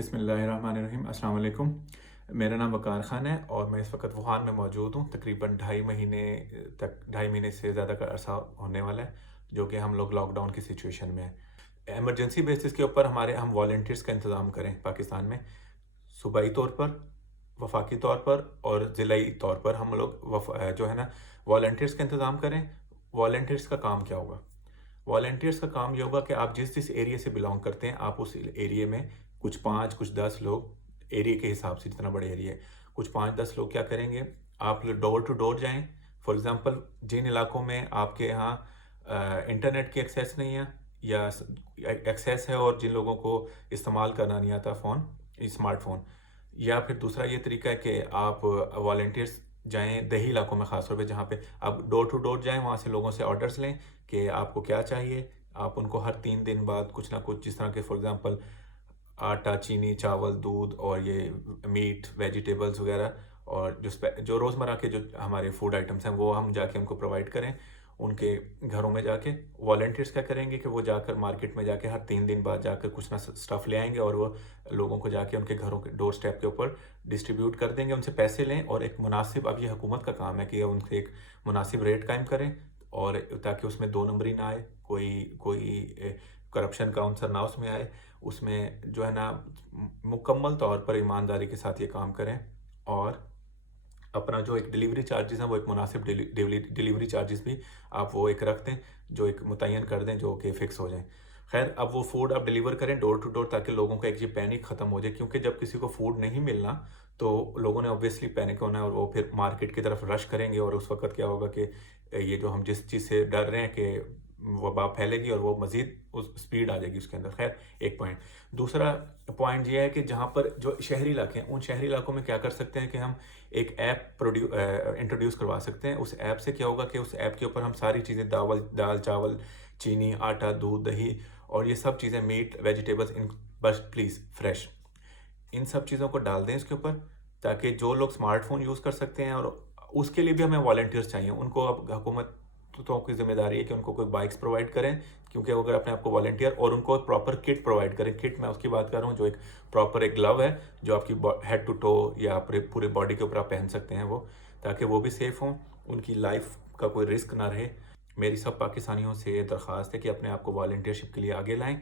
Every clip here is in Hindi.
बिस्मिल्लाहिर्रहमानिर्रहीम अस्सलाम वालेकुम। मेरा नाम वक़ार ख़ान है और मैं इस वक़्त वुहान में मौजूद हूँ। तकरीबन ढाई महीने तक 2.5 महीने से ज़्यादा का अरसा होने वाला है, जो कि हम लोग लॉकडाउन की सिचुएशन में हैं। इमरजेंसी बेसिस के ऊपर हम वॉलंटियर्स का इंतज़ाम करें पाकिस्तान में, सूबाई तौर पर, वफाकी तौर पर और ज़िलाई तौर पर हम लोग जो है ना वॉलंटियर्स का इंतज़ाम करें। वॉलंटियर्स का काम क्या होगा? वॉलंटियर्स का काम ये होगा कि आप जिस-जिस एरिया से बिलॉन्ग करते हैं, आप उस एरिया में कुछ 5, कुछ 10 लोग, एरिया के हिसाब से जितना बड़ा एरिया है, कुछ 5-10 लोग क्या करेंगे, आप डोर टू डोर जाएँ। फॉर एग्ज़ाम्पल जिन इलाकों में आपके यहाँ इंटरनेट की एक्सेस नहीं है या एक्सेस है और जिन लोगों को इस्तेमाल करना नहीं आता फ़ोन, स्मार्टफ़ोन, या फिर दूसरा ये तरीका है कि आप वॉलंटियर्स जाएँ देही इलाकों में, ख़ास तौर पे जहाँ पे आप डोर टू डोर जाएँ, वहाँ से लोगों से ऑर्डर्स लें कि आपको क्या चाहिए। आप उनको हर 3 दिन बाद कुछ ना कुछ, जिस तरह के फॉर एग्ज़ाम्पल आटा, चीनी, चावल, दूध और ये मीट, वेजिटेबल्स वग़ैरह, और जो रोज़मर्रा के जो हमारे फूड आइटम्स हैं, वो हम जाके उनको प्रोवाइड करें। उनके घरों में जाके वॉलंटियर्स क्या करेंगे कि वो जाकर मार्केट में जाके हर 3 दिन बाद जाकर कुछ ना स्टफ़ ले आएँगे और वो लोगों को जाके उनके घरों के डोर स्टेप के ऊपर डिस्ट्रीब्यूट कर देंगे। उनसे पैसे लें और एक मुनासिब, अब ये हुकूमत का काम है कि उनसे एक मुनासिब रेट कायम करें, और ताकि उसमें दो नंबरी ना आए, कोई कोई करप्शन का अनसर ना उसमें आए। उसमें जो है ना मुकम्मल तौर पर ईमानदारी के साथ ये काम करें, और अपना जो एक डिलीवरी चार्जेस हैं, वो एक मुनासिब डिलीवरी चार्जेस भी आप वो एक रख दें, जो एक मुतय्यन कर दें, जो कि फ़िक्स हो जाएँ। ख़ैर, अब वो फूड आप डिलीवर करें डोर टू डोर, ताकि लोगों का एक ये पैनिक ख़त्म हो जाए, क्योंकि जब किसी को फूड नहीं मिलना, तो लोगों ने ऑब्वियसली पैनिक होना है और वो फिर मार्केट की तरफ रश करेंगे, और उस वक़्त क्या होगा कि ये जो हम जिस चीज़ से डर रहे हैं कि वबा फैलेगी और वो मज़ीद उस स्पीड आ जाएगी उसके अंदर। ख़ैर, एक पॉइंट। दूसरा पॉइंट ये है कि जहाँ पर जो शहरी इलाके हैं, उन शहरी इलाकों में क्या कर सकते हैं कि हम एक ऐप इंट्रोड्यूस करवा सकते हैं। उस ऐप से क्या होगा कि उस ऐप के ऊपर हम सारी चीज़ें, दाल, चावल, चीनी, आटा, दूध, दही और ये सब चीज़ें, मीट, वेजिटेबल्स, इन बस प्लीज़ फ्रेश, इन सब चीज़ों को डाल दें इसके ऊपर, ताकि जो लोग स्मार्टफ़ोन यूज़ कर सकते हैं, और उसके लिए भी हमें वॉलंटियर्स चाहिए। उनको अब हुकूमतों की ज़िम्मेदारी है कि उनको कोई बाइक्स प्रोवाइड करें, क्योंकि वो अगर अपने आप को वॉलंटियर, और उनको एक प्रॉपर किट प्रोवाइड करें। किट मैं उसकी बात कर रहा हूँ जो एक प्रॉपर एक ग्लव है, जो आपकी हेड टू टो या पूरे पूरे बॉडी के ऊपर आप पहन सकते हैं वो, ताकि वो भी सेफ़ हों, उनकी लाइफ का कोई रिस्क ना रहे। मेरी सब पाकिस्तानियों से दरख्वास्त है कि अपने आप को वॉलंटियरशिप के लिए आगे लाएँ,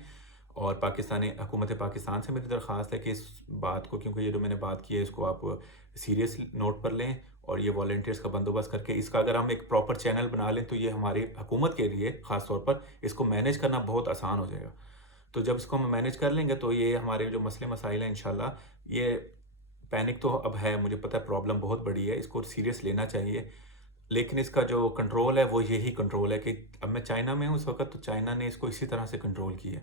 और पाकिस्तानी हुकूमत पाकिस्तान से मेरी दरख्वास्त है कि इस बात को, क्योंकि ये जो मैंने बात की है, इसको आप सीरियस नोट पर लें, और ये वॉलंटियर्स का बंदोबस्त करके इसका अगर हम एक प्रॉपर चैनल बना लें, तो ये हमारी हुकूमत के लिए ख़ास तौर पर इसको मैनेज करना बहुत आसान हो जाएगा। तो जब इसको हम मैनेज कर लेंगे, तो ये हमारे जो मसले मसाइल हैं, इंशाल्लाह, ये पैनिक तो अब है, मुझे पता है प्रॉब्लम बहुत बड़ी है, इसको सीरियस लेना चाहिए। लेकिन इसका जो कंट्रोल है, वो यही कंट्रोल है कि अब मैं चाइना में हूँ इस वक़्त, तो चाइना ने इसको इसी तरह से कंट्रोल किया है।